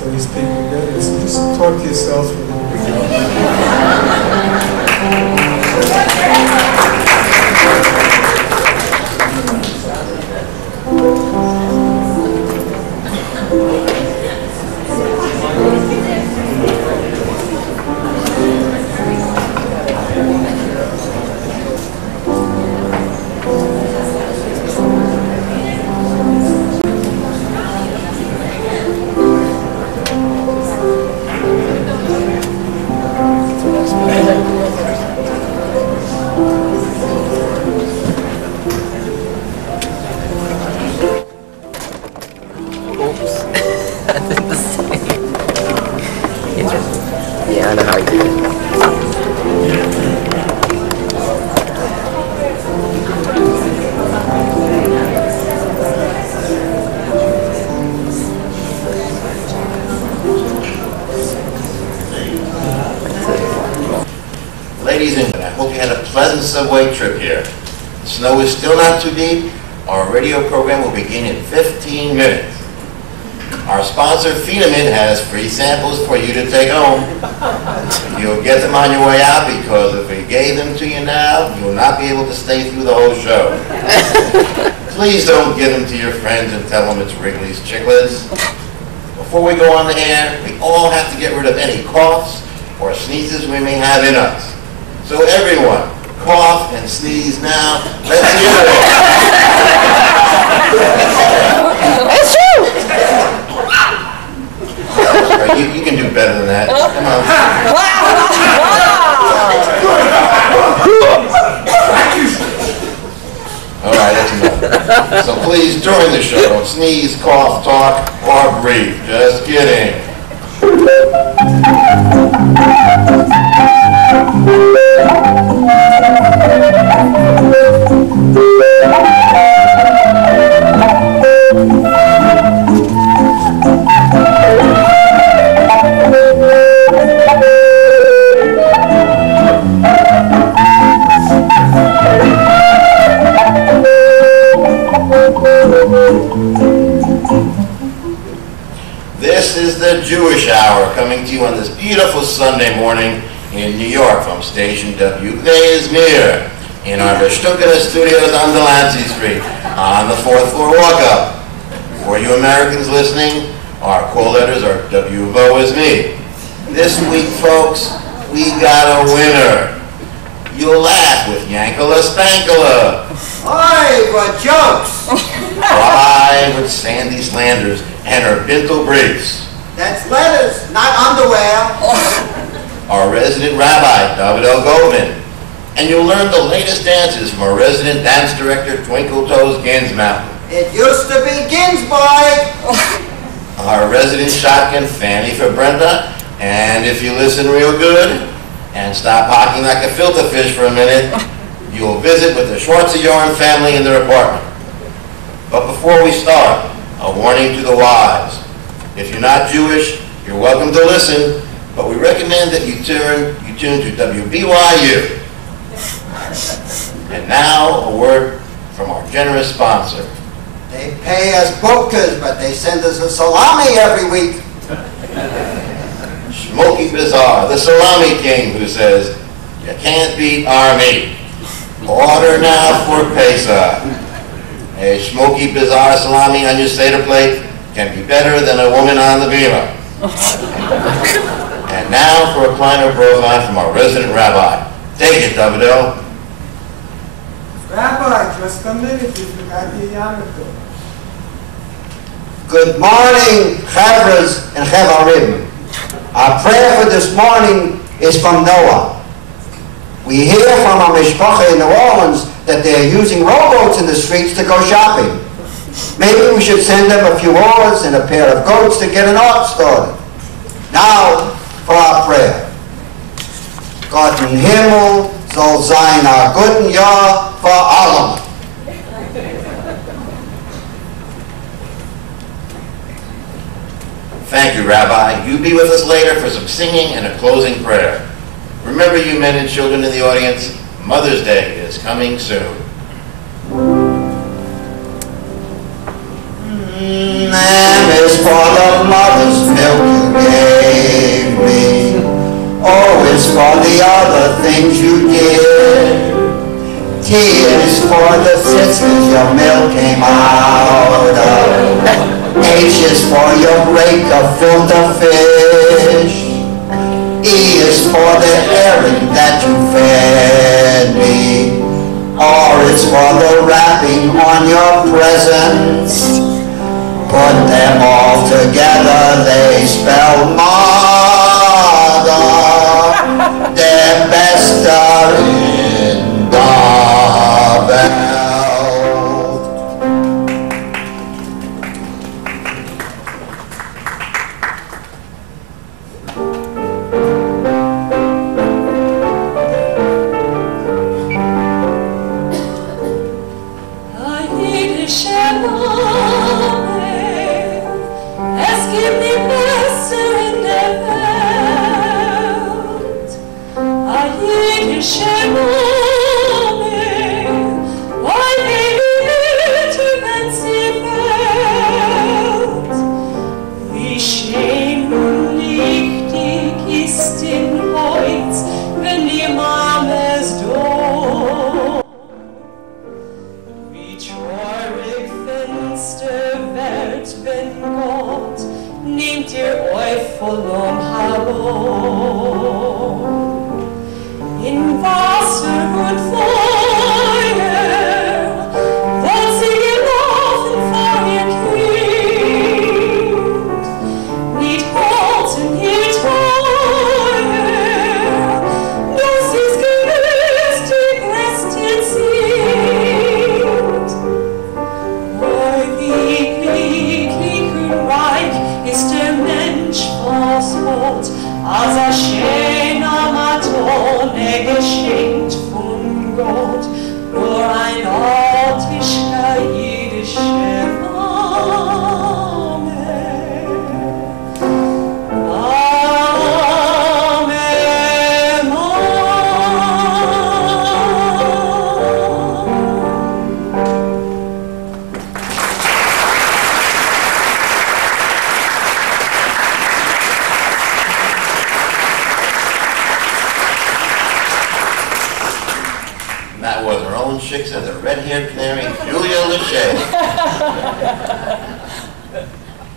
until these people get it. So just talk to yourself for a little bit. Yeah, I know how you do it. Ladies and gentlemen, I hope you had a pleasant subway trip here. The snow is still not too deep. Our radio program will begin in 15 minutes. Our sponsor, Feedamint, has free samples for you to take home. You'll get them on your way out because if we gave them to you now, you'll not be able to stay through the whole show. Please don't give them to your friends and tell them it's Wrigley's Chiclets. Before we go on the air, we all have to get rid of any coughs or sneezes we may have in us. So everyone, cough and sneeze now. Let's hear it. It's true! Right, you can do better than that. Come on. All right, that's enough. So please, during the show, don't sneeze, cough, talk, or breathe. Just kidding. This is the Jewish Hour coming to you on this beautiful Sunday morning in New York from station WVizmir in our Yiddishe Shtunde studios on Delancey Street on the 4th floor walk-up. For you Americans listening, our call letters are WVizmir. This week, folks, we got a winner. You'll laugh with Yankala Spankala. Oi, what jokes! Cry with Sandy Slanders and her Bintel briefs. That's letters, not underwear. Our resident rabbi, David L. Goldman. And you'll learn the latest dances from our resident dance director, Twinkle Toes Ginsmountain. It used to be Ginsburg. Our resident shotgun, Fanny for Brenda. And if you listen real good and stop hocking like a filter fish for a minute, you'll visit with the Schwarzer-Yarn family in their apartment. But before we start, a warning to the wise. If you're not Jewish, you're welcome to listen, but we recommend that you tune to WBYU. And now, a word from our generous sponsor. They pay us bookers, but they send us a salami every week. Smokey Bazaar, the salami king, who says, you can't beat our meat. Order now for Pesach. A Smokey Bazaar salami on your Seder plate can be better than a woman on the bima. And now for a kleiner profile from our resident rabbi. Take it, Davido. Rabbi, just a minute, you forgot the yarmulke. Good morning, Chavras and Chavarim. Our prayer for this morning is from Noah. We hear from our mishpacha in New Orleans that they are using rowboats in the streets to go shopping. Maybe we should send them a few oars and a pair of goats to get an ark started. Now for our prayer. Gott im Himmel soll sein our guten Jahr für allem. Thank you, Rabbi. You be with us later for some singing and a closing prayer. Remember, you men and children in the audience, Mother's Day is coming soon. Name is for the mother's milk. to break a filter fish. E is for the errand that you fed me, R is for the wrapping on your presents. Put them all together, they spell mother. They're best in the belt.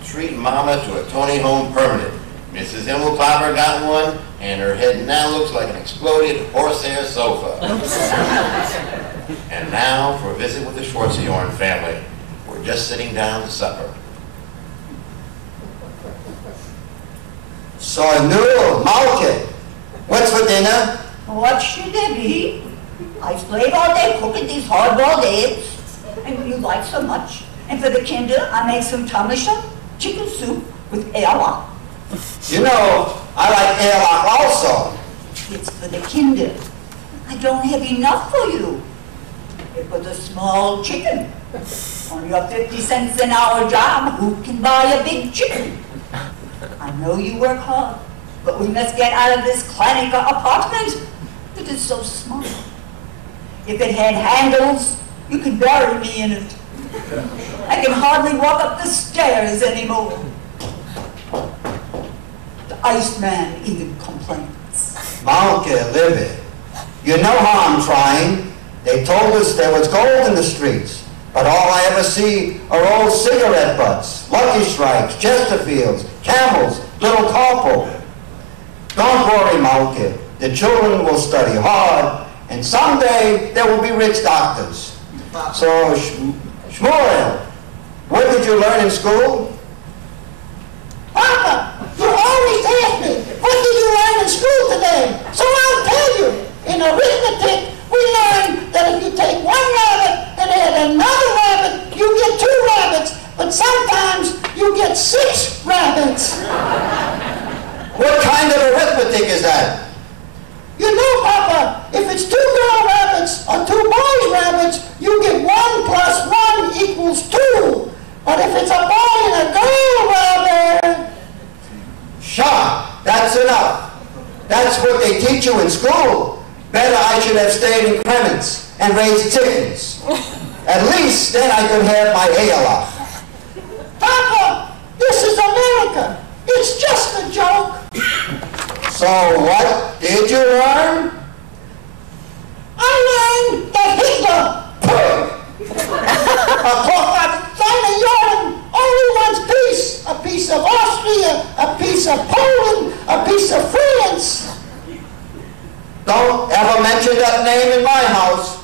Treat Mama to a Tony home permanent. Mrs. Himmelklopper got one, and her head now looks like an exploded horsehair sofa. And now for a visit with the Schwarzenegger family. We're just sitting down to supper. So, Newell, Malke, what's for dinner? What should there be? I slaved all day cooking these hard-boiled eggs, and you like so much. And for the kinder, I make some tamisha, chicken soup with erlach. You know, I like erlach also. It's for the kinder. I don't have enough for you. It was a small chicken. Only a 50 cents an hour job. Who can buy a big chicken? I know you work hard, but we must get out of this Klanica apartment. It is so small. If it had handles, you could bury me in it. I can hardly walk up the stairs anymore. The Iceman even complains. Malke, Libby, you know how I'm trying. They told us there was gold in the streets, but all I ever see are old cigarette butts, Lucky Strikes, Chesterfields, Camels, Little Corporal. Don't worry, Malke. The children will study hard, and someday there will be rich doctors. So, Shmuel, what did you learn in school? Papa, you always ask me, what did you learn in school today? So I'll tell you. In arithmetic, we learned that if you take one rabbit and add another rabbit, you get 2 rabbits, but sometimes you get 6 rabbits. What kind of arithmetic is that? You know, Papa, if it's 2 girl rabbits or 2 boys rabbits, you get 1 plus 1 equals 2. But if it's a boy and a girl rabbit... Sure, that's enough. That's what they teach you in school. Better I should have stayed in Krementz and raised chickens. At least then I could have my Eyalach. Papa, this is America. It's just a joke. So what did you learn? I learned that Hitler, a China Jordan, only wants peace, a piece of Austria, a piece of Poland, a piece of France. Don't ever mention that name in my house.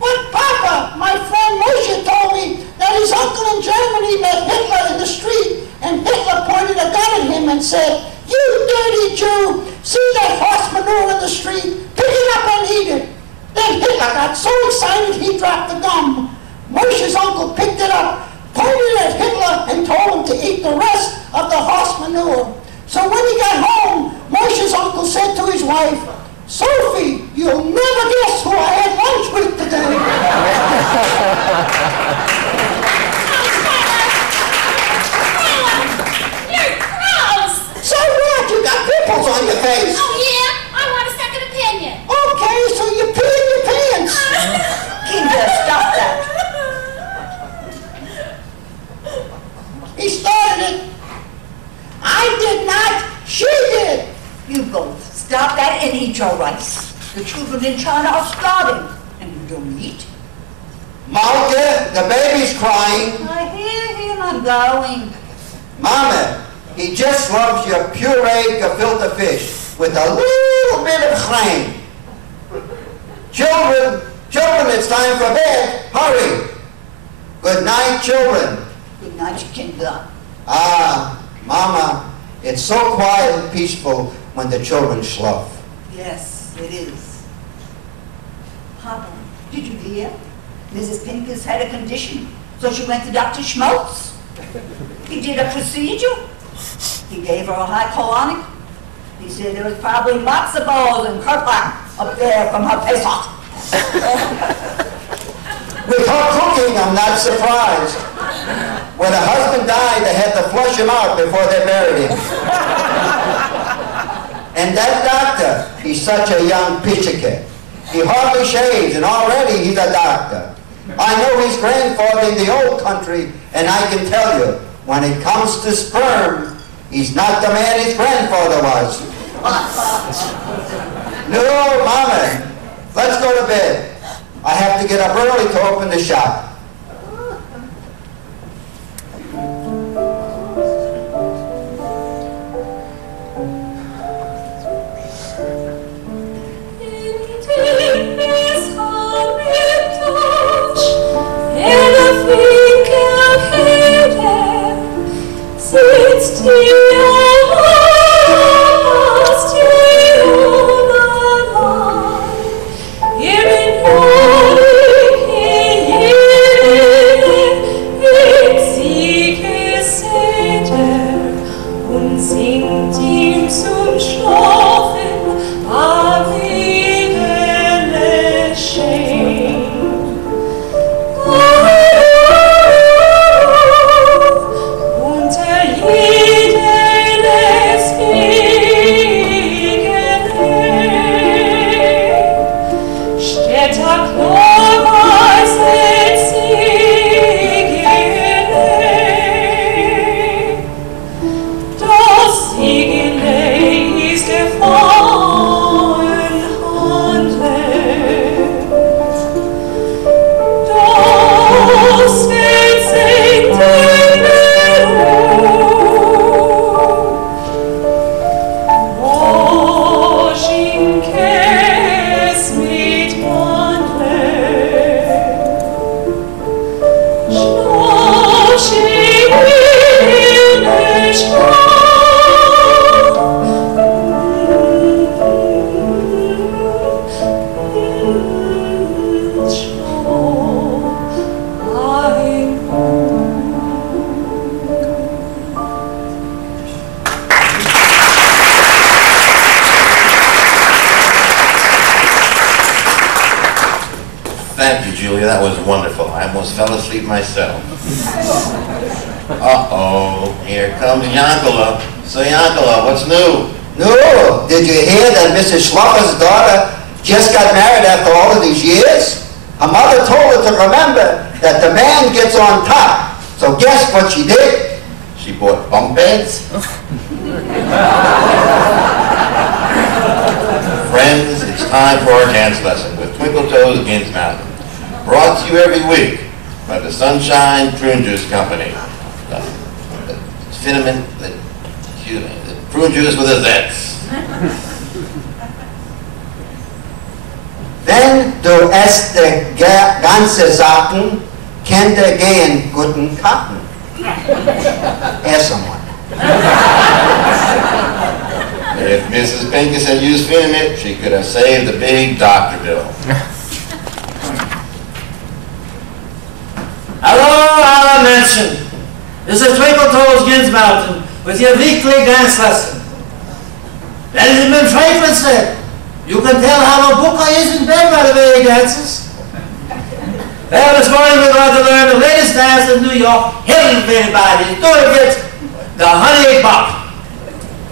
But Papa, my friend Moshe told me that his uncle in Germany met Hitler in the street, and Hitler pointed a gun at him and said, "You dirty Jew, see that horse manure in the street? Pick it up and eat it." Then Hitler got so excited he dropped the gum. Moshe's uncle picked it up, pointed at Hitler, and told him to eat the rest of the horse manure. So when he got home, Moshe's uncle said to his wife, "Sophie, you'll never guess who I had lunch with today." You're gross! So what? You got pimples on your face. Oh, yeah? I want a second opinion. Okay, so you pee in your pants. Kinder, stop that. He started it. I did not. She did. You both stop that and eat your rice. The children in China are starving, and you don't eat. Malke, the baby's crying. I hear him. I'm going. Mama, he just loves your pureed gefilte fish with a little bit of clang. Children, it's time for bed. Hurry. Good night, children. Good night, Kinder. Ah, Mama, it's so quiet and peaceful when the children slough. Yes, it is. Papa, did you hear? Mrs. Pincus had a condition, so she went to Dr. Schmaltz. He did a procedure. He gave her a high colonic. He said there was probably matzo balls and kerplach up there from her Pesach. With her cooking, I'm not surprised. When her husband died, they had to flush him out before they buried him. And that doctor, he's such a young pitchiket. He hardly shaves, and already he's a doctor. I know his grandfather in the old country, and I can tell you, when it comes to sperm, he's not the man his grandfather was. No, Mama, let's go to bed. I have to get up early to open the shop. Sitzt That was wonderful. I almost fell asleep myself. Uh-oh, here comes Yankala. So Yankala, what's new? No, did you hear that Mrs. Schloffer's daughter just got married after all of these years? Her mother told her to remember that the man gets on top. So guess what she did? She bought bunk beds? Friends, it's time for our dance lesson with Twinkle Toes Against Mountain. Brought to you every week by the Sunshine Prune Juice Company. The cinnamon, excuse me, prune juice with a zest. Wenn du es de ganze Sachen, kennt gehen guten Karten. Ask someone. If Mrs. Pincus had used Finamit, she could have saved the big doctor bill. Hello, Alla Mansion. This is Twinkle Toes Ginsmountain with your weekly dance lesson. Benjamin Franklin said, "You can tell how a booker is in bed by the way he dances." Well, this morning we're going to learn the latest dance in New York. Everybody's doing it. The honey bop.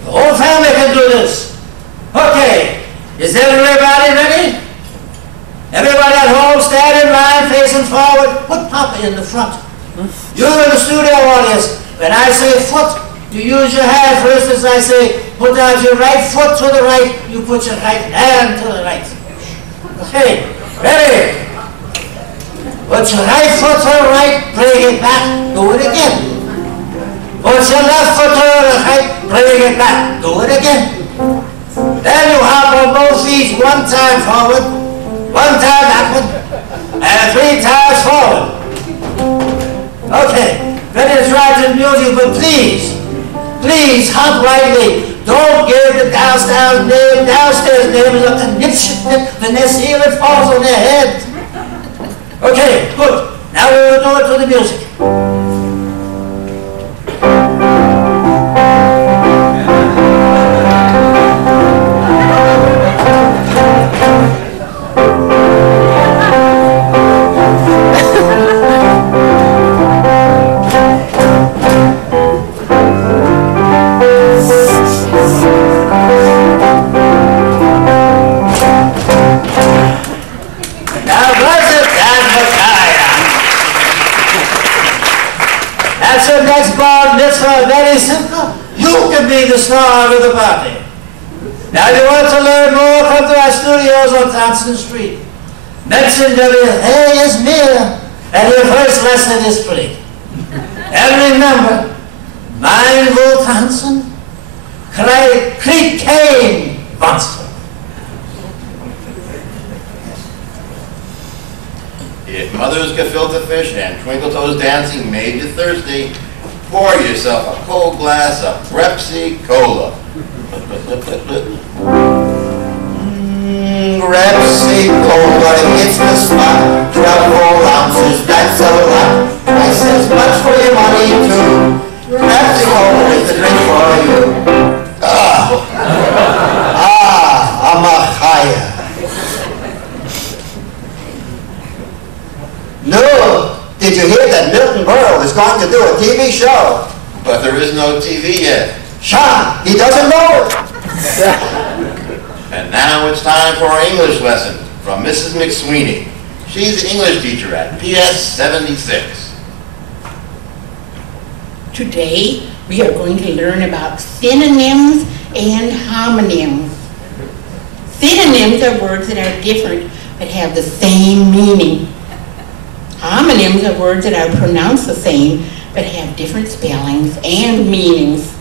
The whole family can do this. Okay, is everybody ready? Everybody at home, stand in line, facing forward. Put Papa in the front. You in the studio audience, when I say foot, you use your hand. For instance, I say, put down your right foot to the right, you put your right hand to the right. Okay, ready? Put your right foot to the right, bring it back, do it again. Put your left foot to the right, bring it back, do it again. Then you hop on both feet, one time forward, one time backward, and 3 times forward. Okay, ready to try to music, but please hop rightly. Don't give the downstairs neighbors up the nipshit, then they see if it falls on their head. Okay, good. Now we will do it to the music. Very simple. You can be the star of the party. Now, if you want to learn more, come to our studios on Thompson Street. Mention hey is near, and your first lesson is free. And remember, mein wohl tanzen, krieg kein Monster. If Mother's Gefilte Fish and Twinkle Toes Dancing made you thirsty, pour yourself a cold glass of Pepsi Cola. Pepsi Cola hits the spot. 12 ounces, that's a lot. Twice as much for your money too. Pepsi Cola is the drink for you. I'm a chaya. No, did you hear that Milton Berle is going to do a TV show? But there is no TV yet. Sean, he doesn't know it. And now it's time for our English lesson from Mrs. McSweeney. She's the English teacher at PS 76. Today, we are going to learn about synonyms and homonyms. Synonyms are words that are different but have the same meaning. Homonyms are words that are pronounced the same but have different spellings and meanings.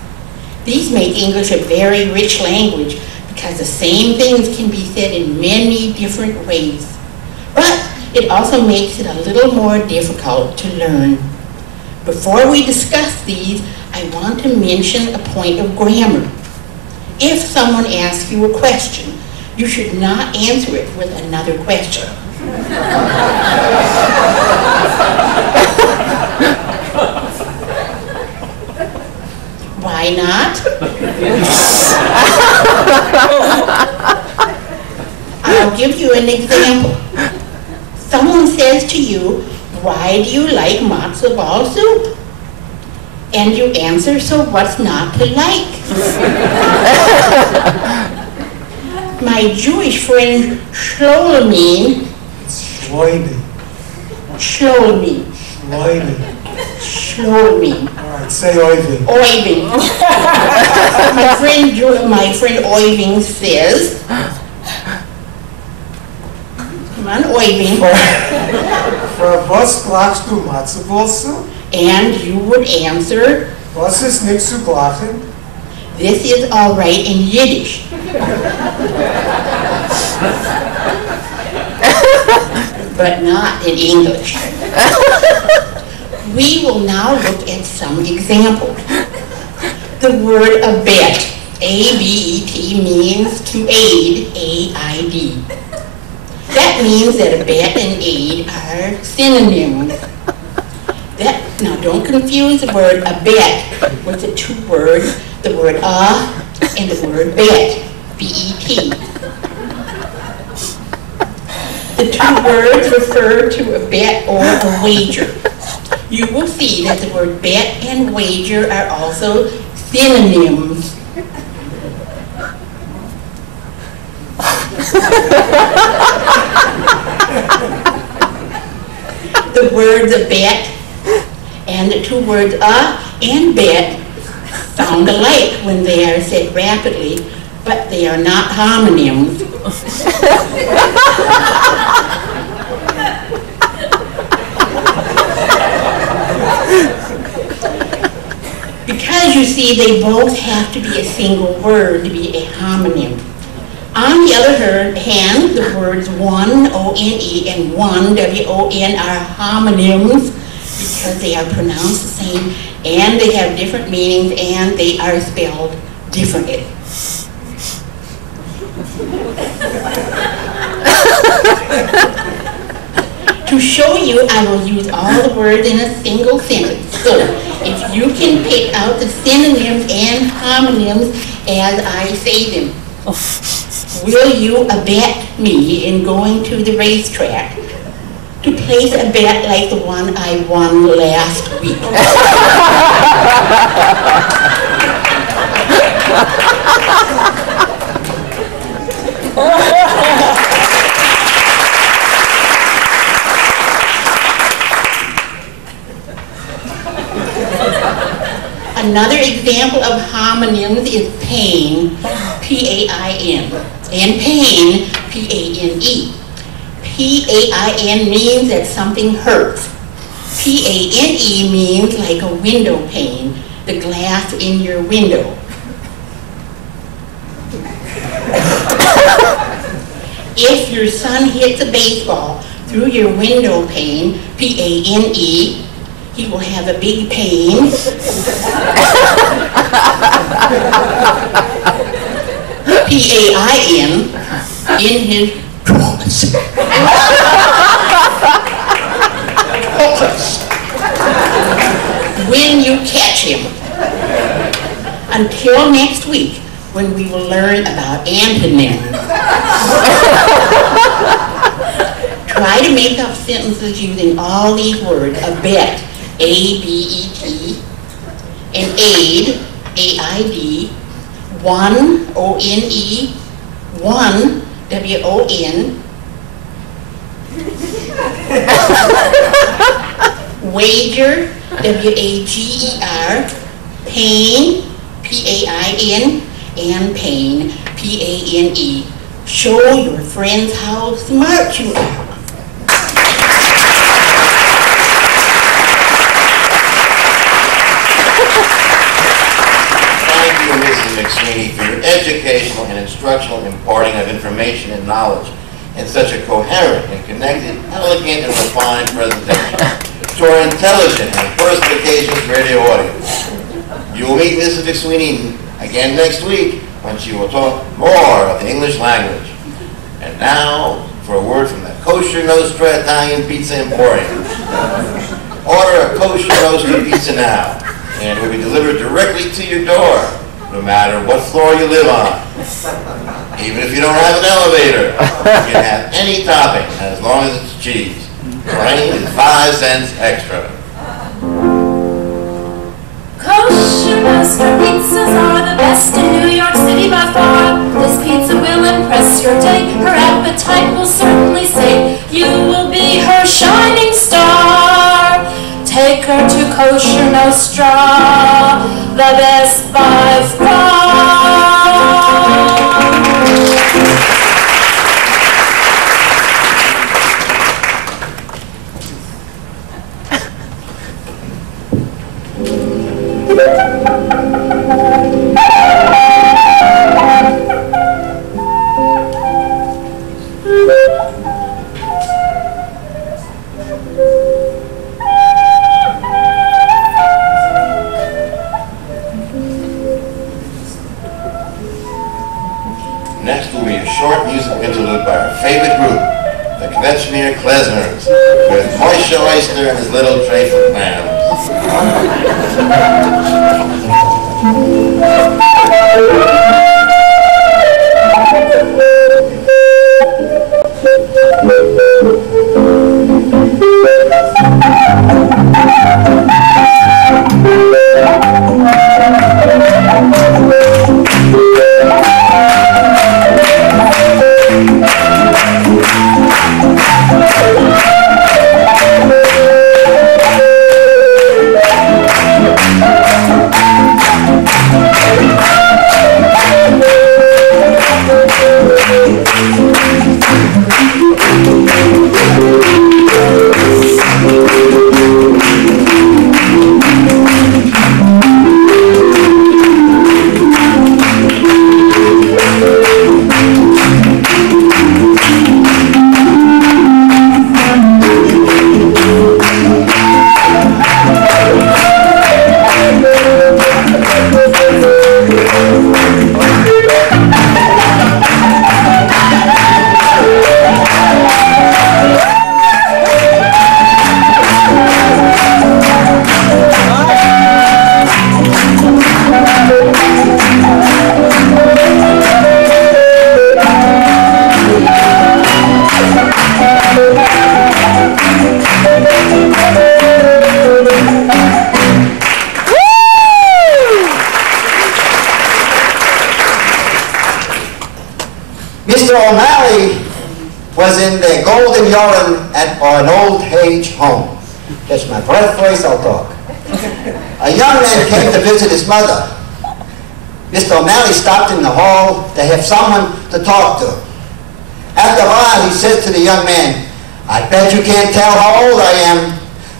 These make English a very rich language because the same things can be said in many different ways. But it also makes it a little more difficult to learn. Before we discuss these, I want to mention a point of grammar. If someone asks you a question, you should not answer it with another question. Why not? I'll give you an example. Someone says to you, "Why do you like matzo ball soup?" And you answer, "So what's not to like?" My Jewish friend Shlomi. All right, say Oivin. My friend Oivin says, come on, Oivin. For was glachst du matzo ball soup? And you would answer, Was ist nix zu glachen? This is all right in Yiddish. But not in English. We will now look at some examples. The word abet, A-B-E-T, means to aid, A-I-D. That means that abet and aid are synonyms. Now don't confuse the word abet with the two words, the word and the word bet, B-E-T. The two words refer to a bet or a wager. You will see that the word bet and wager are also synonyms. The words bet and the two words and bet sound alike when they are said rapidly, but they are not homonyms. Because you see, they both have to be a single word to be a homonym. On the other hand, the words one, O-N-E, and one, W-O-N, are homonyms because they are pronounced the same, and they have different meanings, and they are spelled differently. To show you, I will use all the words in a single sentence. So, if you can pick out the synonyms and homonyms as I say them. Will you abet me in going to the racetrack to place a bet like the one I won last week? Another example of homonyms is pain, P-A-I-N, and pain, P-A-N-E. P-A-I-N means that something hurts. P-A-N-E means like a window pane, the glass in your window. If your son hits a baseball through your window pane, P-A-N-E, he will have a big pain. P-A-I-N in his drawers. When you catch him. Until next week, when we will learn about antonyms. Try to make up sentences using all these words. Abet, A-B-E-T, and aid, A-I-D, one, O-N-E, one, W-O-N, wager, W-A-G-E-R, pain, P-A-I-N, and pain, P-A-N-E. Show your friends how smart you are. McSweeney for your educational and instructional imparting of information and knowledge in such a coherent and connected, elegant and refined presentation to our intelligent and perspicacious radio audience. You will meet Mrs. McSweeney again next week when she will talk more of the English language. And now for a word from the Kosher Nostra Italian Pizza Emporium. Order a Kosher Nostra pizza now, and it will be delivered directly to your door, no matter what floor you live on. Even if you don't have an elevator, you can have any topping as long as it's cheese. Plain is 5 cents extra. Kosher Nostra pizzas are the best in New York City by far. This pizza will impress your day. Her appetite will certainly say you will be her shining star. Take her to Kosher Nostra, the best by far. Next will be a short musical interlude by our favorite group, the Kvetchmere Klezmers, with Moishe Oyster and his little tray for clams. Mr. O'Malley was in the Golden Yoren at an old age home. Catch my breath first, I'll talk. A young man came to visit his mother. Mr. O'Malley stopped in the hall to have someone to talk to. After a while, he says to the young man, "I bet you can't tell how old I am."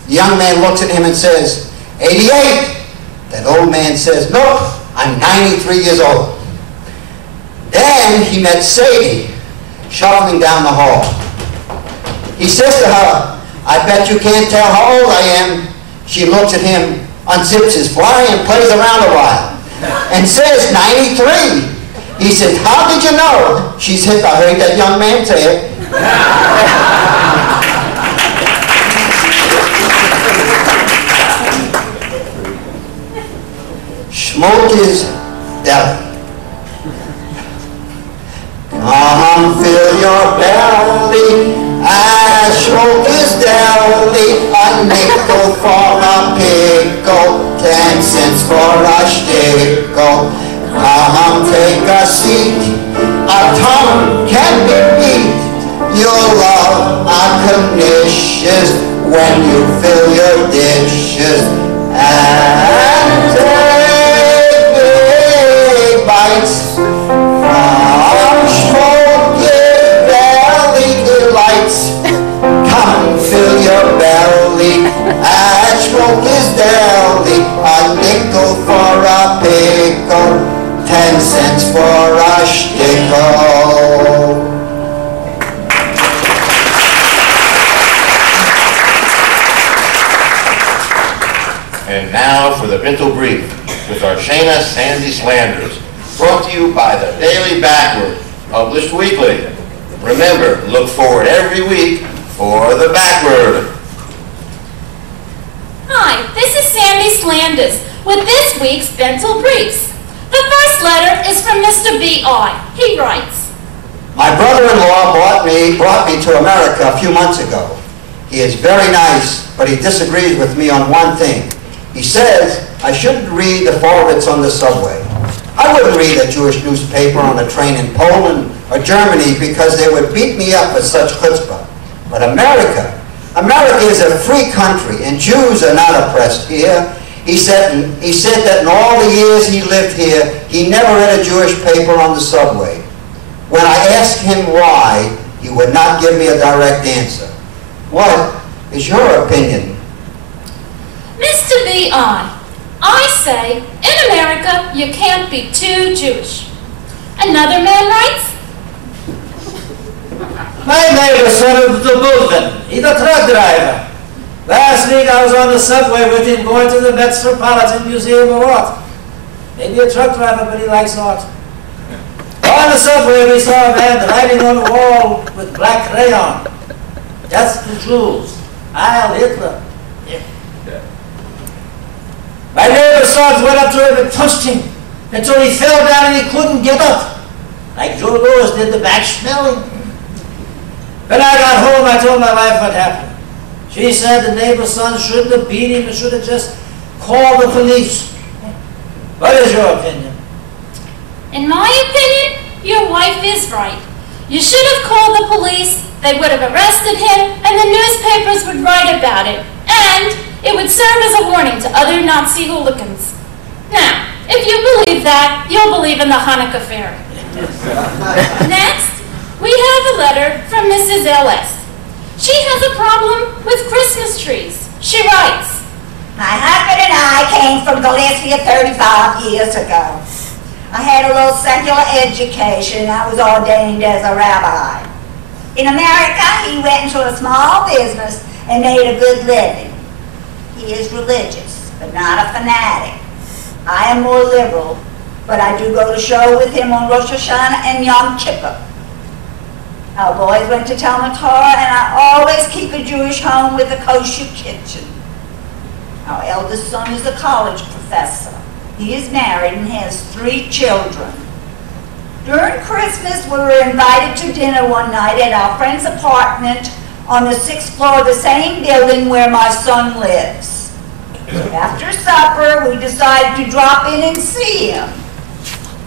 The young man looks at him and says, "88. That old man says, "Nope, I'm 93 years old." Then he met Sadie shuffling down the hall. He says to her, "I bet you can't tell how old I am." She looks at him, unzips his fly and plays around a while and says 93. He says, "How did you know?" She says, "I heard that young man say it." Smokey's Deli. Come fill your belly at Smokey's Deli. A nickel for a pickle, 10 cents for a stickle. Come take a seat, a tongue can be beat. You'll love our conditions when you fill your dishes. And take big bites from Smokey's Belly Delights. Come fill your belly at Smokey's Deli. A nickel for a pickle, 10 cents for a stickle. And now for the Bintel Brief with our Shana Sandy Slanders, brought to you by the Daily Backward, published weekly. Remember, look forward every week for the Backward. Hi, this is Sandy Slanders with this week's Bintel Briefs. The first letter is from Mr. B.I. He writes, My brother-in-law brought me to America a few months ago. He is very nice, but he disagrees with me on one thing. He says I shouldn't read the forwards on the subway. I wouldn't read a Jewish newspaper on a train in Poland or Germany because they would beat me up with such chutzpah. But America is a free country and Jews are not oppressed here. He said that in all the years he lived here, he never read a Jewish paper on the subway. When I asked him why, he would not give me a direct answer. What is your opinion? Mr. B.I., I say, in America, you can't be too Jewish. Another man writes, My neighbor son of the Bulletin, he's a truck driver. Last week I was on the subway with him going to the Metropolitan Museum of Art. Maybe a truck driver, but he likes art. All On the subway, we saw a man writing on the wall with black crayon. Just the Jews. Heil Hitler. Yeah. My neighbor's sons went up to him and pushed him until he fell down and he couldn't get up. Like Joe Louis did the back smelling. When I got home, I told my wife what happened. She said the neighbor's son shouldn't have beat him and should have just called the police. What is your opinion? In my opinion, your wife is right. You should have called the police, they would have arrested him, and the newspapers would write about it. And it would serve as a warning to other Nazi hooligans. Now, if you believe that, you'll believe in the Hanukkah fairy. Next, we have a letter from Mrs. L.S. She has a problem with Christmas trees. She writes, My husband and I came from Galicia 35 years ago. I had a little secular education. I was ordained as a rabbi. In America, he went into a small business and made a good living. He is religious, but not a fanatic. I am more liberal, but I do go to show with him on Rosh Hashanah and Yom Kippur. Our boys went to Talmud Torah, and I always keep a Jewish home with a kosher kitchen. Our eldest son is a college professor. He is married and has 3 children. During Christmas, we were invited to dinner one night at our friend's apartment on the 6th floor of the same building where my son lives. After supper, we decided to drop in and see him.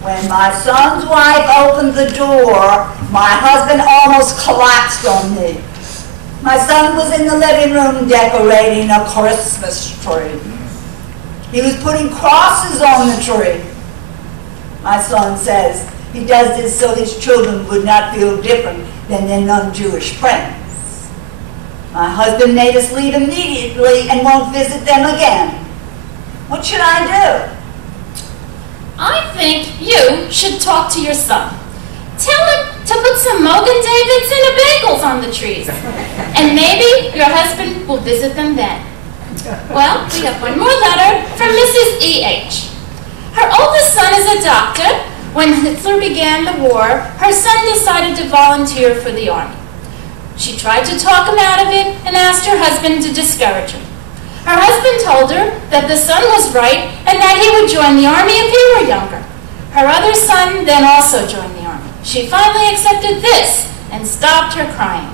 When my son's wife opened the door, my husband almost collapsed on me. My son was in the living room decorating a Christmas tree. He was putting crosses on the tree. My son says he does this so his children would not feel different than their non-Jewish friends. My husband made us leave immediately and won't visit them again. What should I do? I think you should talk to your son. Tell him to put some Mogen Davids and a bagels on the trees. And maybe your husband will visit them then. Well, we have one more letter from Mrs. E.H. Her oldest son is a doctor. When Hitler began the war, her son decided to volunteer for the army. She tried to talk him out of it and asked her husband to discourage him. Her husband told her that the son was right and that he would join the army if he were younger. Her other son then also joined the army. She finally accepted this and stopped her crying.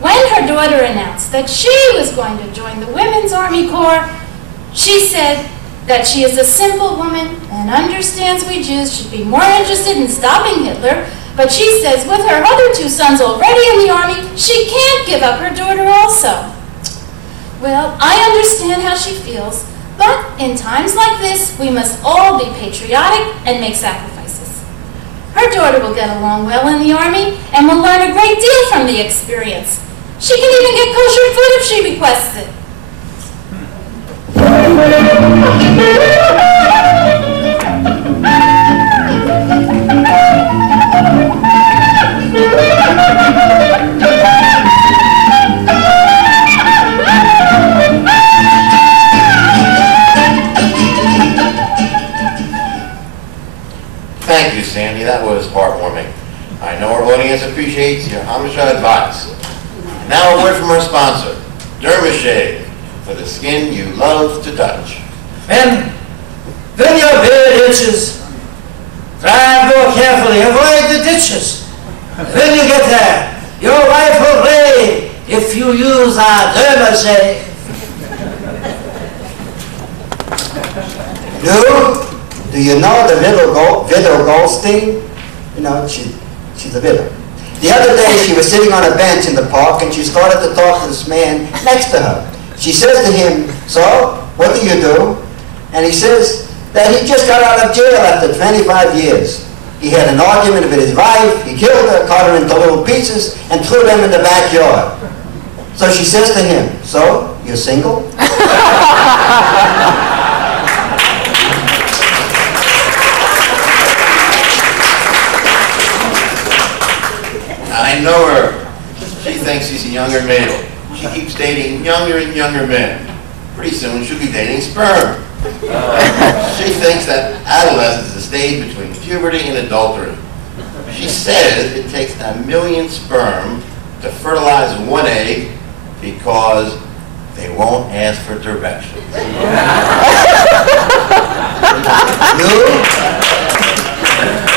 When her daughter announced that she was going to join the Women's Army Corps, she said that she is a simple woman and understands we Jews should be more interested in stopping Hitler, but she says with her other 2 sons already in the army, she can't give up her daughter also. Well, I understand how she feels, but in times like this, we must all be patriotic and make sacrifices. Her daughter will get along well in the army and will learn a great deal from the experience. She can even get kosher food if she requests it. Thank you, Sandy. That was heartwarming. I know our audience appreciates your Hamisha advice. Now a word from our sponsor, Dermashave, for the skin you love to touch. Men, when your beard itches, try and go carefully. Avoid the ditches. When you get there, your wife will rave if you use our Dermashave. Do you know the widow Goldstein? You know, she's a widow. The other day she was sitting on a bench in the park and she started to talk to this man next to her. She says to him, "So, what do you do?" And he says that he just got out of jail after 25 years. He had an argument with his wife, he killed her, cut her into little pieces, and threw them in the backyard. So she says to him, "So, you're single?" I know her. She thinks she's a younger male. She keeps dating younger and younger men. Pretty soon she'll be dating sperm. She thinks that adolescence is a stage between puberty and adultery. She says it takes 1 million sperm to fertilize 1 egg because they won't ask for directions. No?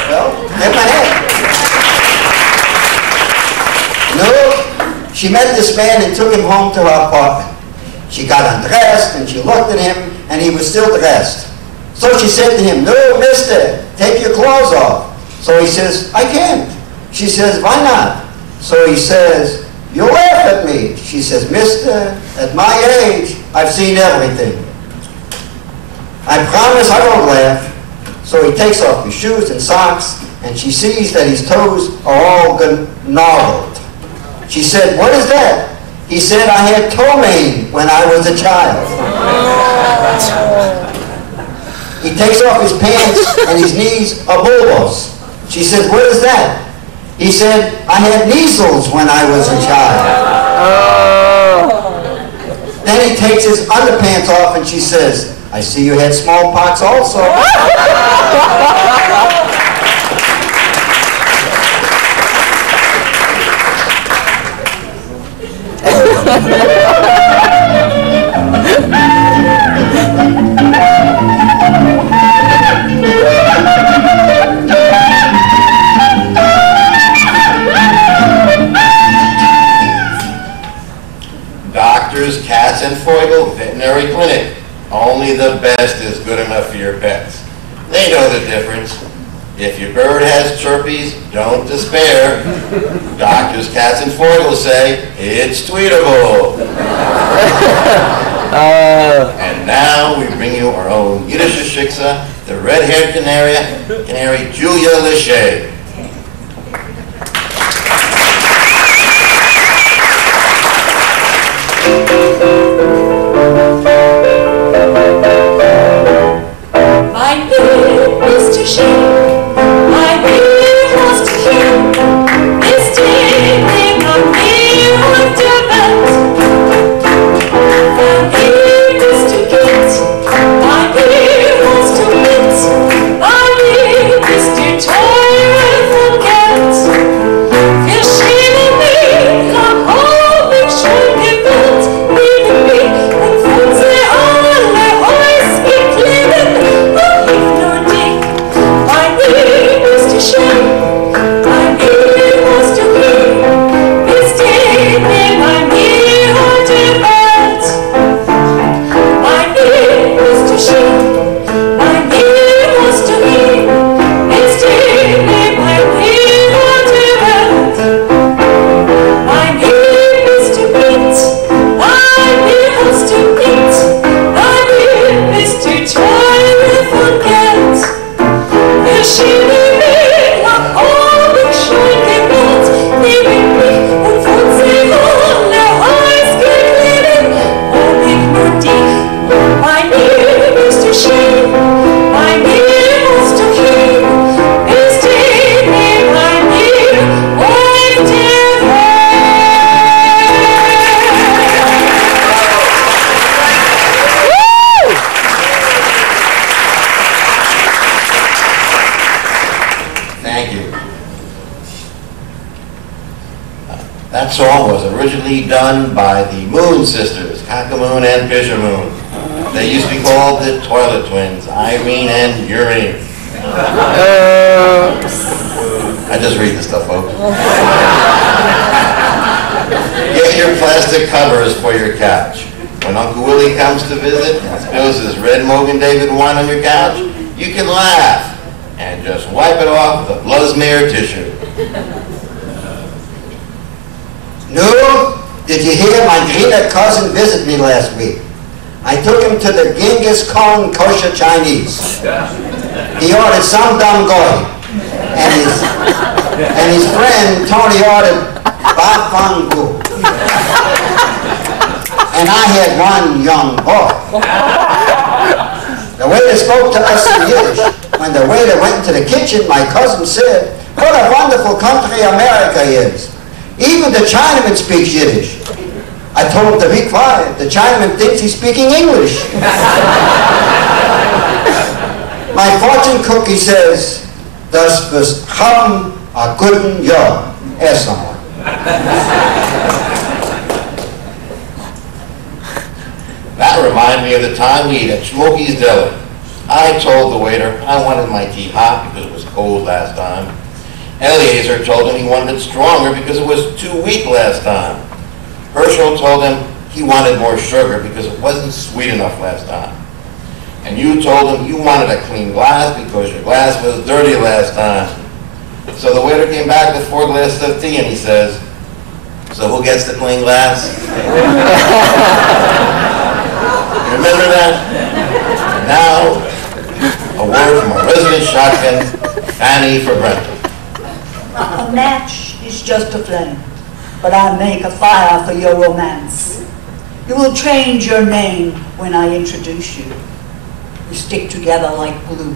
Well, have my head. No, she met this man and took him home to her apartment. She got undressed and she looked at him and he was still dressed. So she said to him, "No, mister, take your clothes off." So he says, "I can't." She says, "Why not?" So he says, "You laugh at me." She says, "Mister, at my age, I've seen everything. I promise I won't laugh." So he takes off his shoes and socks, and she sees that his toes are all gnarled. She said, "What is that?" He said, "I had toe mane when I was a child." He takes off his pants, and his knees are bulbous. She said, "What is that?" He said, "I had measles when I was a child." Then he takes his underpants off and she says, "I see you had smallpox also." Doctors, Katz and Feugel Veterinary Clinic. Only the best is good enough for your pets. They know the difference. If your bird has chirpies, don't despair. Doctors, Katz and Feugel say it's tweetable. And now we bring you our own Yiddishe Shiksa, the red-haired canary Julia Lachey. That song was originally done by the Moon Sisters, Cockamoon and Fishermoon. They used to be called the Toilet Twins, Irene and Urine. I just read this stuff, folks. Get your plastic covers for your couch. When Uncle Willie comes to visit and spills his red Mogan David wine on your couch, you can laugh and just wipe it off with a Blusmeer tissue. No, did you hear my greener cousin visit me last week? I took him to the Genghis Khan kosher Chinese. He ordered some dumb goy, and his friend Tony ordered bafangu. And I had one young boy. The waiter spoke to us in Yiddish. When the waiter went into the kitchen, my cousin said, "What a wonderful country America is. Even the Chinaman speaks Yiddish." I told him to be quiet. The Chinaman thinks he's speaking English. My fortune cookie says, "Das was haben a guten Jahr. Ask someone. That reminded me of the time we ate at Smokey's Deli. I told the waiter I wanted my tea hot because it was cold last time. Eliezer told him he wanted it stronger because it was too weak last time. Herschel told him he wanted more sugar because it wasn't sweet enough last time. And you told him you wanted a clean glass because your glass was dirty last time. So the waiter came back with 4 glasses of tea and he says, "So who gets the clean glass?" Remember that? And now, a word from our resident shotgun, Fanny for Brenda. A match is just a flame, but I make a fire for your romance. You will change your name when I introduce you. We stick together like glue.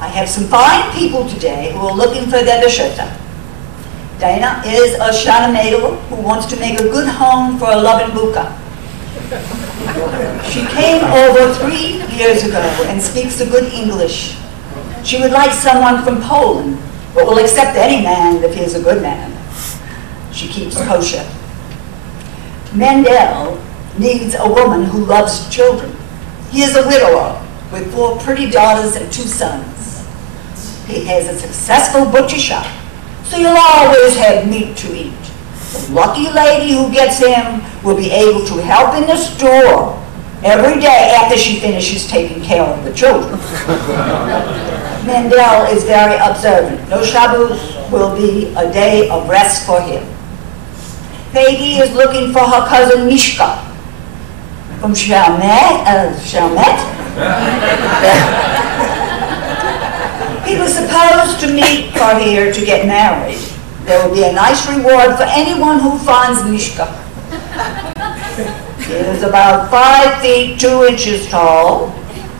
I have some fine people today who are looking for their Beschütter. Dana is a Shana Mädel who wants to make a good home for a loving buka. She came over 3 years ago and speaks a good English. She would like someone from Poland, but will accept any man if he is a good man. She keeps kosher. Mendel needs a woman who loves children. He is a widower with 4 pretty daughters and 2 sons. He has a successful butcher shop, so you'll always have meat to eat. The lucky lady who gets him will be able to help in the store every day after she finishes taking care of the children. Mendel is very observant. No Shabbos will be a day of rest for him. Peggy is looking for her cousin Mishka from Shalmet. He was supposed to meet her here to get married. There will be a nice reward for anyone who finds Mishka. He is about 5 feet 2 inches tall,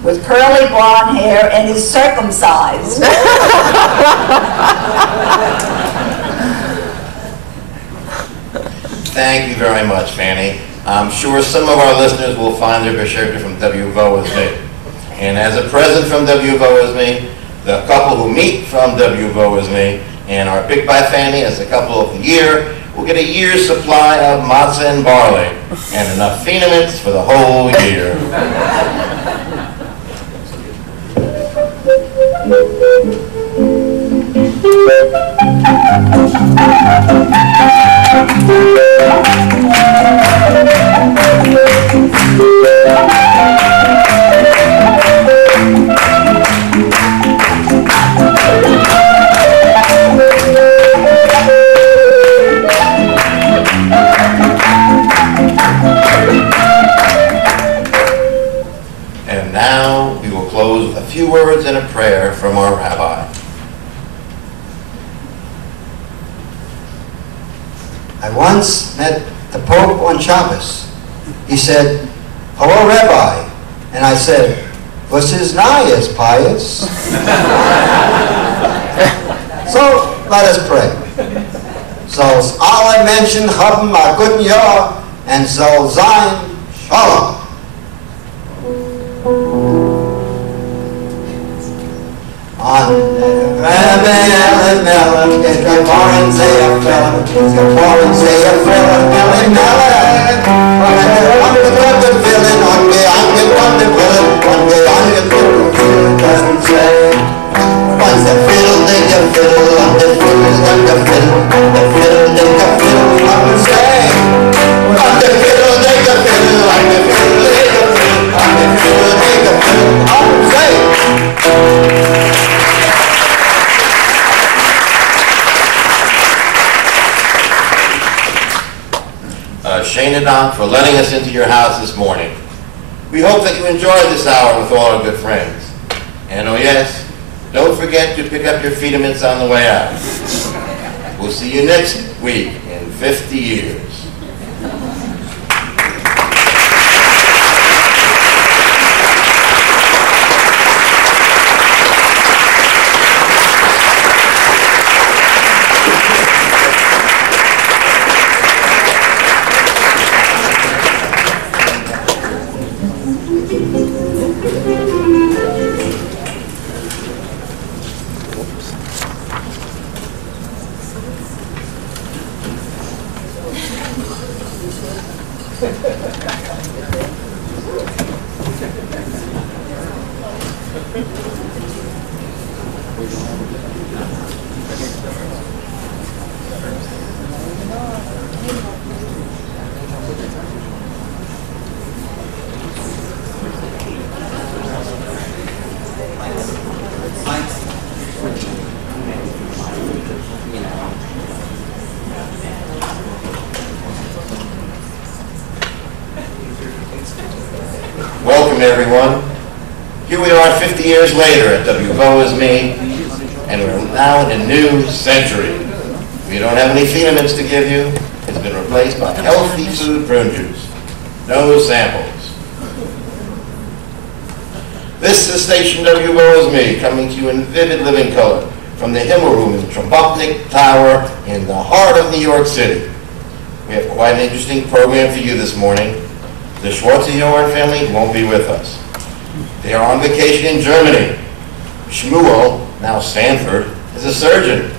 with curly blonde hair, and is circumcised. Thank you very much, Fanny. I'm sure some of our listeners will find their Beschütter from WVO as me. And as a present from WVO as me, the couple who meet from WVO as me and are picked by Fanny as a couple of the year will get a year's supply of matzah and barley and enough phenaments for the whole year. And now we will close with a few words and a prayer from our rabbi. I once met the Pope on Shabbos. He said, "Hello, Rabbi." And I said, "Was his nayas pious?" So let us pray. Soll's alle Menschen haben a guten Jahr and soll sein Shalom. On Rabbi Elimelech, it's geboren sehr Fälle, it's geboren sehr Fälle, Elimelech. Angedrückte Willen, angewandte Willen, angedrückte Willen, doesn't say. Once the fiddle, dig a fiddle, on the fiddle, on the fiddle, on the fiddle, dig a fiddle, on the say. On the fiddle, dig a fiddle, on the fiddle, dig a fiddle, on the fiddle, dig a fiddle, on the say. Shane Adam for letting us into your house this morning. We hope that you enjoyed this hour with all our good friends. And oh yes, don't forget to pick up your phenaments on the way out. We'll see you next week in 50 years. Welcome, everyone. Here we are 50 years later at WVO is Me, and we're now in a new century. We don't have any Phenaments to give you. It's been replaced by healthy food prune juice. No samples. This is Station WVO is Me, coming to you in vivid living color from the Himmel Room in Trembopnik Tower in the heart of New York City. We have quite an interesting program for you this morning. The Schwarzenegger family won't be with us. They are on vacation in Germany. Shmuel, now Sanford, is a surgeon,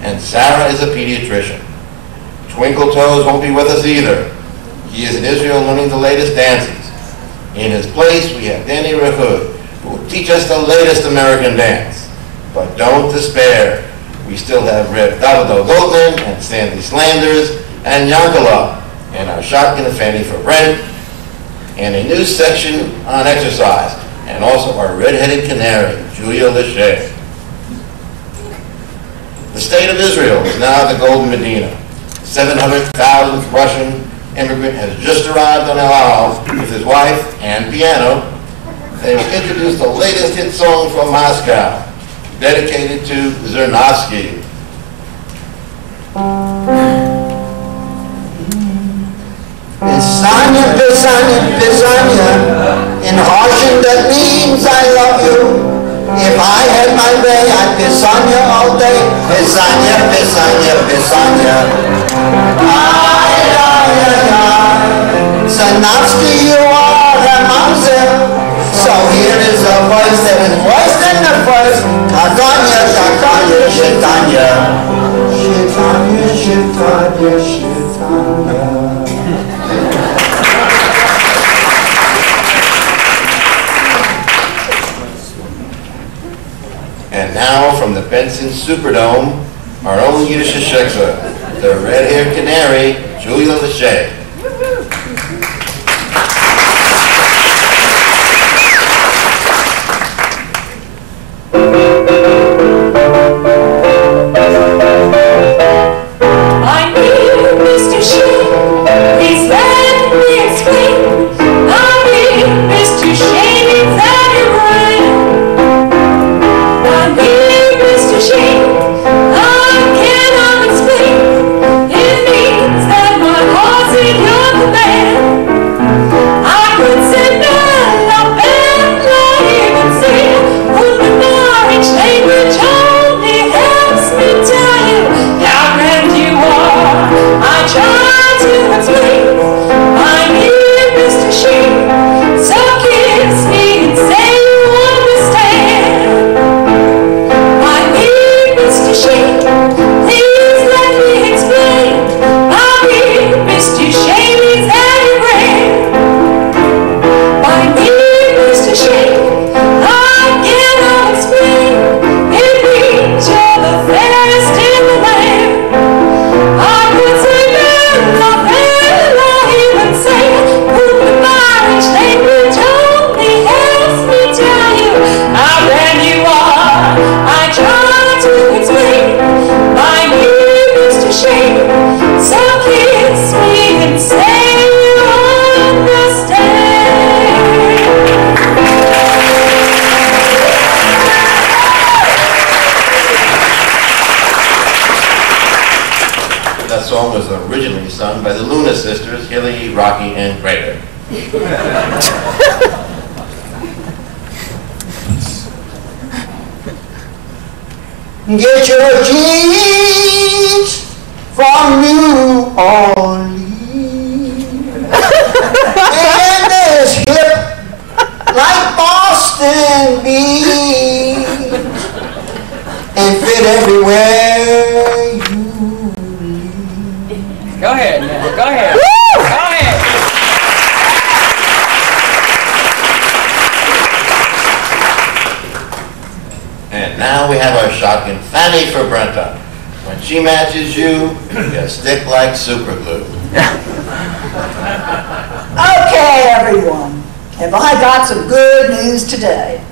and Sarah is a pediatrician. Twinkle Toes won't be with us either. He is in Israel learning the latest dances. In his place, we have Danny Rahud, who will teach us the latest American dance. But don't despair. We still have Reb Davido Goldman and Sandy Slanders and Yankala, and our shotgun fanny for Brent, and a new section on exercise, and also our red-headed canary, Julia Lachey. The state of Israel is now the Golden Medina. 700,000th Russian immigrant has just arrived on El Al with his wife and piano. They will introduce the latest hit song from Moscow, dedicated to Zernovsky. Pisanya, Pisanya, Pisanya. In Russian that means I love you. If I had my way, I'd Pisanya all day. Pisanya, Pisanya, Pisanya. Ay, ay, ay, ay. Sanofsky, you are a mamzer. So here is a voice that is worse than the first. Kakanya, Kakanya, Shitanya. Shitanya, Shitanya, Shitanya. And now from the Benson Superdome, our own Yiddishe Shtunde, the red-haired canary, Julia Lachey. I need Mr. Sheen, please let me explain. I need Mr. Sheen, it's any rain. I need Mr. Sheen, I cannot explain. It means that my heart's in your command. I could say bella, bella, even say Wunderbarich language only helps me tell you how grand you are. I try to explain. I need Mr. Sheen, so kiss me and say you understand. I need Mr. Sheen, please let me explain. I need Mr. Sheen, he's anywhere. I need Mr. Sheen, I cannot explain. It means you're the fairest in the land. I could say bella, bella, even say Wunderbarich language only helps me tell you how grand you are. I try to explain. I need Mr. Sheen, so kiss me and say you understand. That song was originally sung by the Luna sisters, Hilly, Rocky, and Crater. Get your jeans from New Orleans. And it's hip like Boston beans. And fit everywhere you Go ahead now. Go ahead. Go ahead. talking Fanny for Brenta. When she matches you, you stick like super glue. Okay, everyone. Have I got some good news today?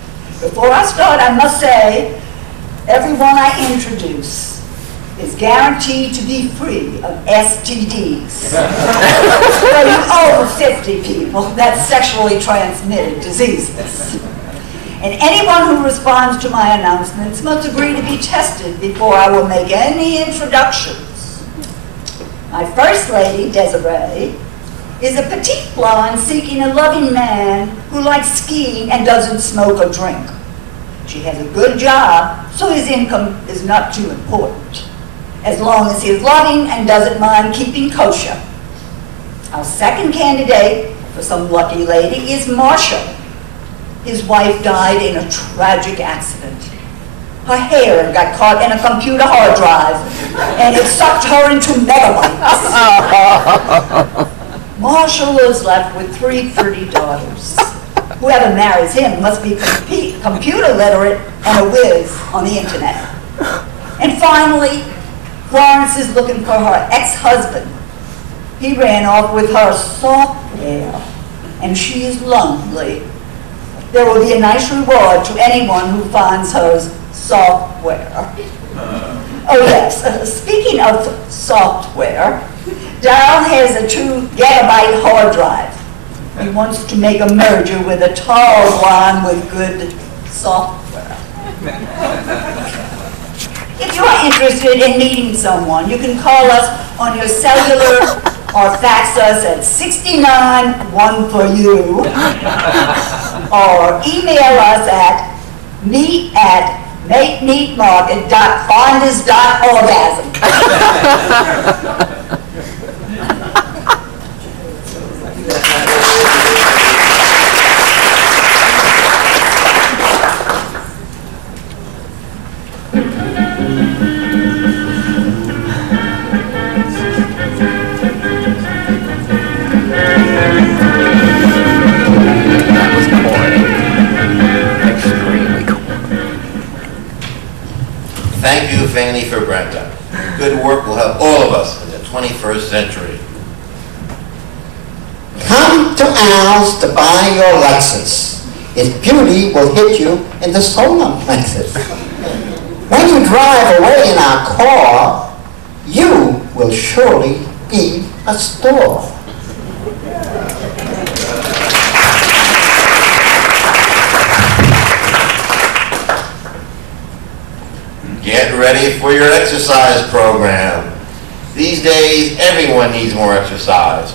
Before I start, I must say, everyone I introduce is guaranteed to be free of STDs. For you over 50 people, that's sexually transmitted diseases. And anyone who responds to my announcements must agree to be tested before I will make any introductions. My first lady, Desiree, is a petite blonde seeking a loving man who likes skiing and doesn't smoke or drink. She has a good job, so his income is not too important, as long as he is loving and doesn't mind keeping kosher. Our second candidate for some lucky lady is Marshall. His wife died in a tragic accident. Her hair got caught in a computer hard drive, and it sucked her into megabytes. Marshall is left with 3 pretty daughters. Whoever marries him must be computer literate and a whiz on the internet. And finally, Florence is looking for her ex-husband. He ran off with her software, and she is lonely. There will be a nice reward to anyone who finds her software. Oh yes, speaking of software, Darryl has a 2 gigabyte hard drive. He wants to make a merger with a tall one with good software. If you are interested in meeting someone, you can call us on your cellular or fax us at 69 1 for you, or email us at meet@meetmarket.finders.orgasm. Thank you, Fanny, for Brenta. Good work will help all of us in the 21st century. Come to ours to buy your Lexus. Its beauty will hit you in the solar plexus. When you drive away in our car, you will surely be a store. Get ready for your exercise program. These days, everyone needs more exercise,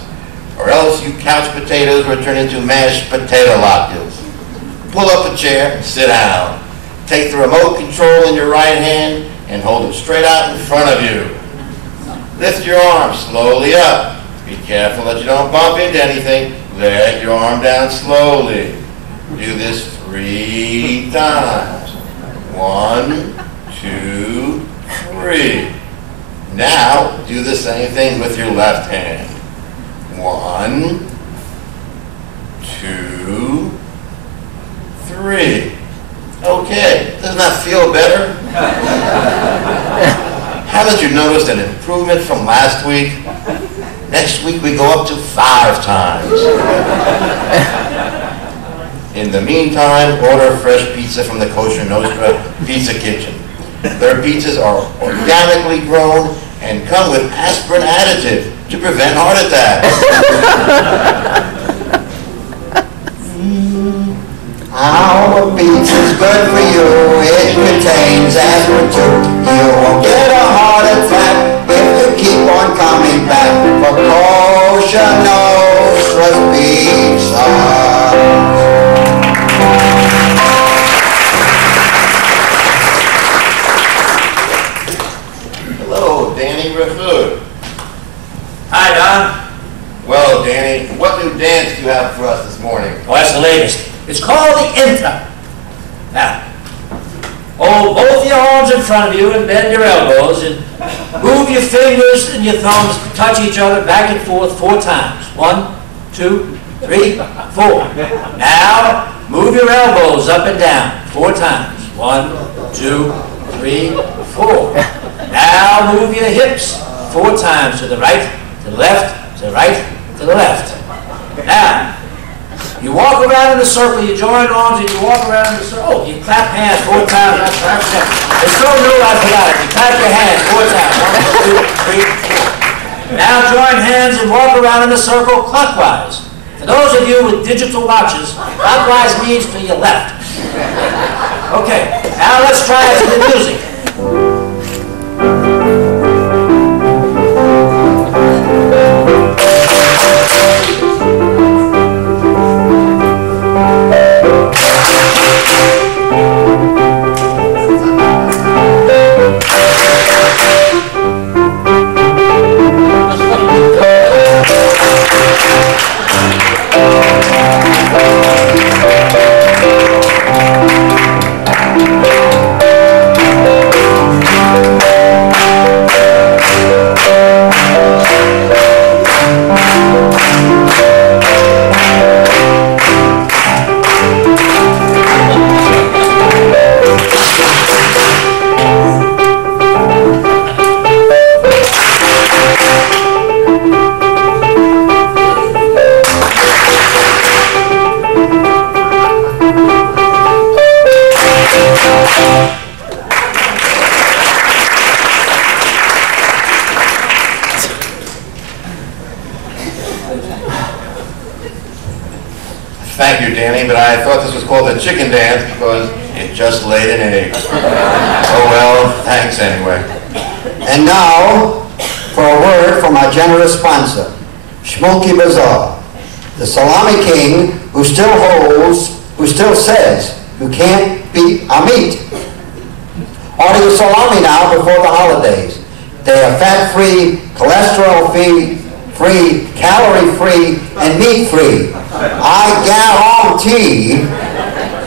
or else you couch potatoes will turn into mashed potato latkes. Pull up a chair and sit down. Take the remote control in your right hand and hold it straight out in front of you. Lift your arm slowly up. Be careful that you don't bump into anything. Let your arm down slowly. Do this 3 times. 1, 2, 3. Now, do the same thing with your left hand. 1, 2, 3. Okay, doesn't that feel better? Haven't you noticed an improvement from last week? Next week we go up to 5 times. In the meantime, order fresh pizza from the Kosher Nostra Pizza Kitchen. Their pizzas are organically grown and come with aspirin additive to prevent heart attacks. Our pizza's good for you. It contains aspirin too. You won't get a heart attack if you keep on coming back for Kosher Nostra's Pizza. Hello, Danny Rafud. Hi, Don. Well, Danny, what new dance do you have for us this morning? Well, that's the latest. It's called the Intra. Now, hold both your arms in front of you and bend your elbows and move your fingers and your thumbs to touch each other back and forth 4 times. 1, 2, 3, 4. Now, move your elbows up and down 4 times. 1, 2, 3, 4. Now move your hips 4 times to the right, to the left, to the right, to the left. Now, you walk around in a circle, you join arms and you walk around in a circle. Oh, you clap hands 4 times. It's so new I forgot it. You clap your hands 4 times. 1, 2, 3, 4. Now join hands and walk around in a circle clockwise. For those of you with digital watches, clockwise means to your left. Okay, now let's try it to the music. Thank you, Danny, but I thought this was called the chicken dance because it just laid an egg. Oh well, thanks anyway. And now, for a word from our generous sponsor, Shmulky Bazaar, the salami king who still says you can't beat our meat. Order your salami now before the holidays. They are fat-free, cholesterol-free, calorie-free, and meat-free. I guarantee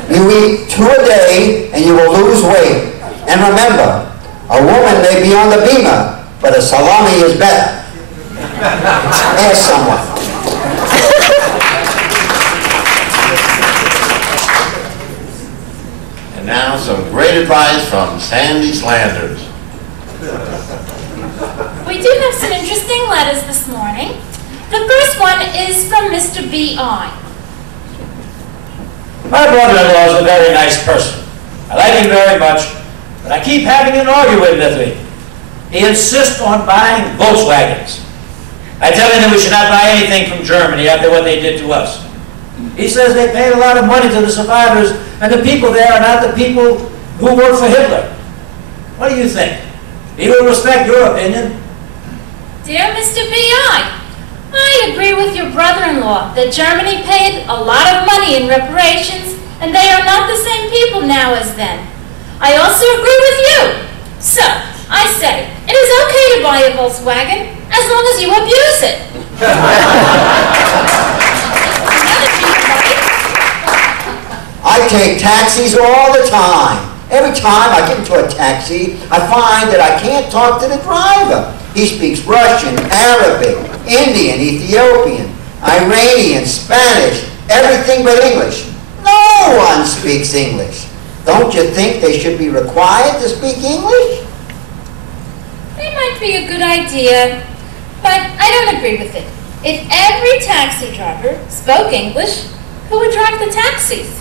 you eat 2 a day and you will lose weight. And remember, a woman may be on the beamer, but a salami is better. Ask someone. And now some great advice from Sandy Slanders. We do have some interesting letters this morning. The first one is from Mr. B.I. My brother-in-law is a very nice person. I like him very much, but I keep having an argument with him. He insists on buying Volkswagens. I tell him that we should not buy anything from Germany after what they did to us. He says they paid a lot of money to the survivors, and the people there are not the people who worked for Hitler. What do you think? He will respect your opinion. Dear Mr. B.I., I agree with your brother-in-law that Germany paid a lot of money in reparations, and they are not the same people now as then. I also agree with you. So, I say, it is okay to buy a Volkswagen as long as you abuse it. I take taxis all the time. Every time I get into a taxi, I find that I can't talk to the driver. He speaks Russian, Arabic, Indian, Ethiopian, Iranian, Spanish, everything but English. No one speaks English. Don't you think they should be required to speak English? It might be a good idea, but I don't agree with it. If every taxi driver spoke English, who would drive the taxis?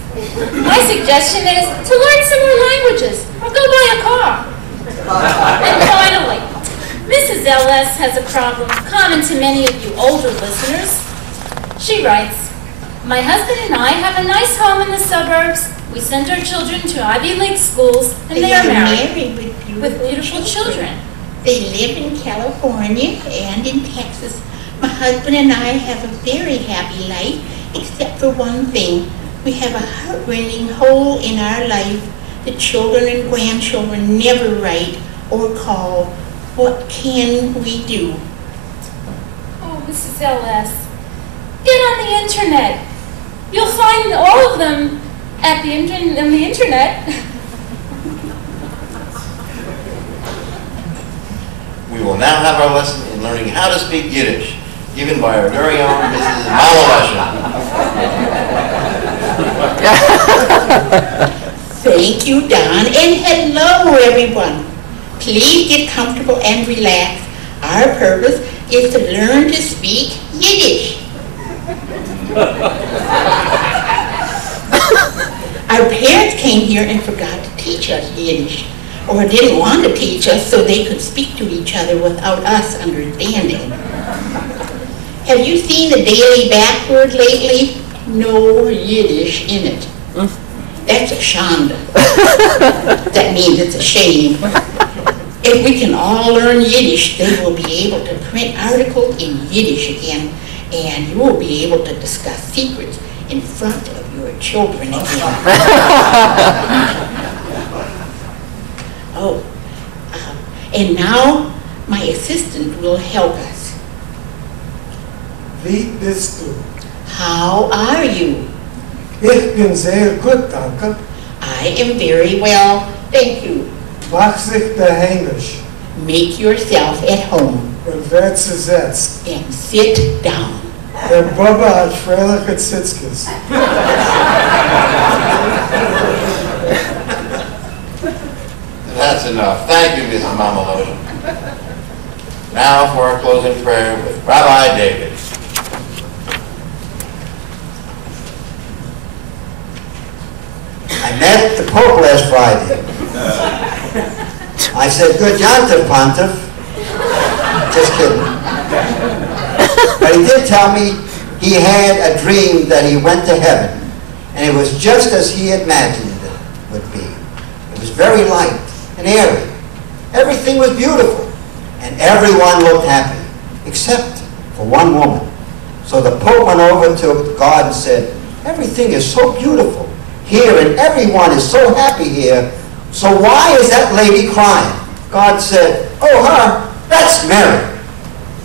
My suggestion is to learn some more languages or go buy a car. And finally, Mrs. L.S. has a problem common to many of you older listeners. She writes, my husband and I have a nice home in the suburbs. We send our children to Ivy League schools, and they are married with beautiful children. They live in California and in Texas. My husband and I have a very happy life, except for one thing. We have a heart-rending hole in our life. The children and grandchildren never write or call. What can we do? Oh, Mrs. L.S., get on the internet. You'll find all of them on the internet. We will now have our lesson in learning how to speak Yiddish, given by our very own Mrs. Malavasha. Thank you, Don, and hello, everyone. Please get comfortable and relax. Our purpose is to learn to speak Yiddish. Our parents came here and forgot to teach us Yiddish, or didn't want to teach us so they could speak to each other without us understanding. Have you seen the Daily Backward lately? No Yiddish in it. That's a shanda. That means it's a shame. If we can all learn Yiddish, then we'll be able to print articles in Yiddish again, and you will be able to discuss secrets in front of your children again. And now my assistant will help us. Wie bist du? How are you? Ich bin sehr gut, danke. I am very well, thank you. Mach sich beheimisch Make yourself at home und werd zusetzt. and sit down. Der Bubba hat freiliche Zitzkes. That's enough. Thank you, Mrs. Mamaloda. Now for our closing prayer with Rabbi David. I met the Pope last Friday. I said, good Yontif, Pontiff. Just kidding. But he did tell me he had a dream that he went to heaven, and it was just as he imagined it would be. It was very light and airy. Everything was beautiful, and everyone looked happy, except for one woman. So the Pope went over to God and said, everything is so beautiful here, and everyone is so happy here, so why is that lady crying? God said, oh, her, that's Mary.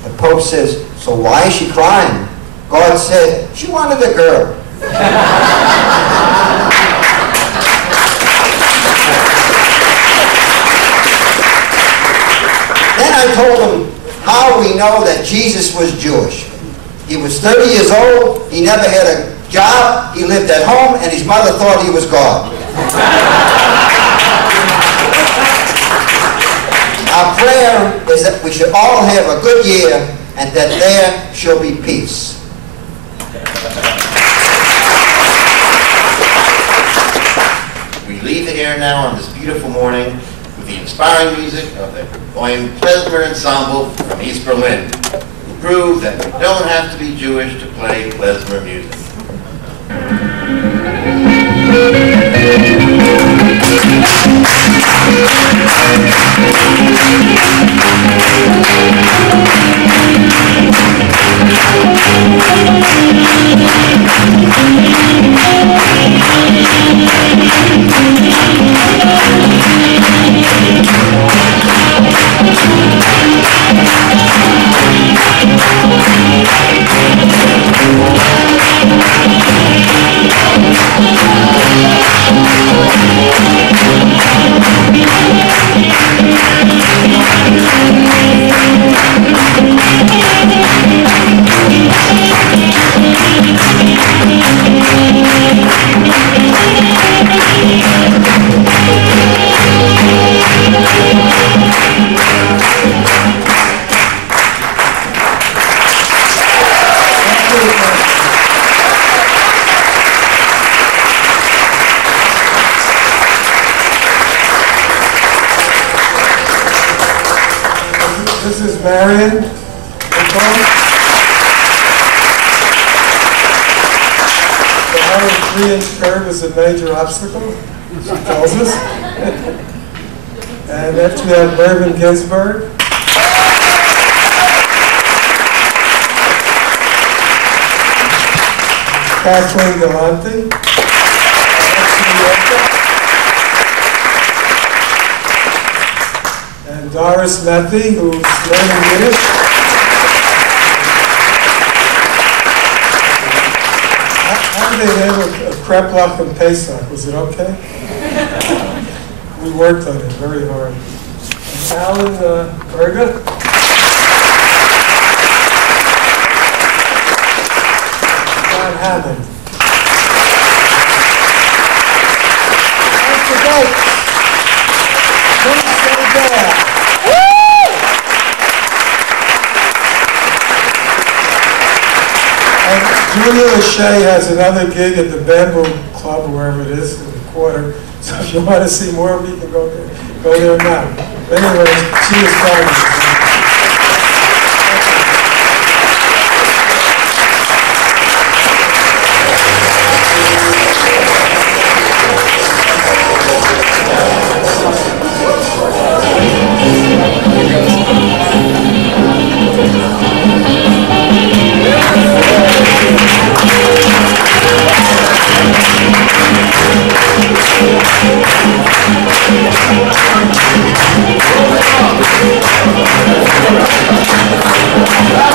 The Pope says, so why is she crying? God said, she wanted a girl. Then I told him how we know that Jesus was Jewish. He was 30 years old, he never had a job, he lived at home, and his mother thought he was God. Our prayer is that we should all have a good year and that there shall be peace. We leave the air now on this beautiful morning with the inspiring music of the Bohem Klezmer Ensemble from East Berlin, who prove that we don't have to be Jewish to play klezmer music. This is Marion. The 103-inch curve is a major obstacle, she tells us. And next we have Mervyn Ginsburg. Kathleen Galante. And Doris Methy, who's learning Yiddish. How did they name a Kreplach and Pesach? Was it okay? We worked on it very hard. Alan Berga. John Hammond. Yiddishe has another gig at the Bamboo Club, or wherever it is, in the quarter. So if you want to see more of me, you can go there now. But anyways, she is fabulous.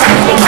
Thank you.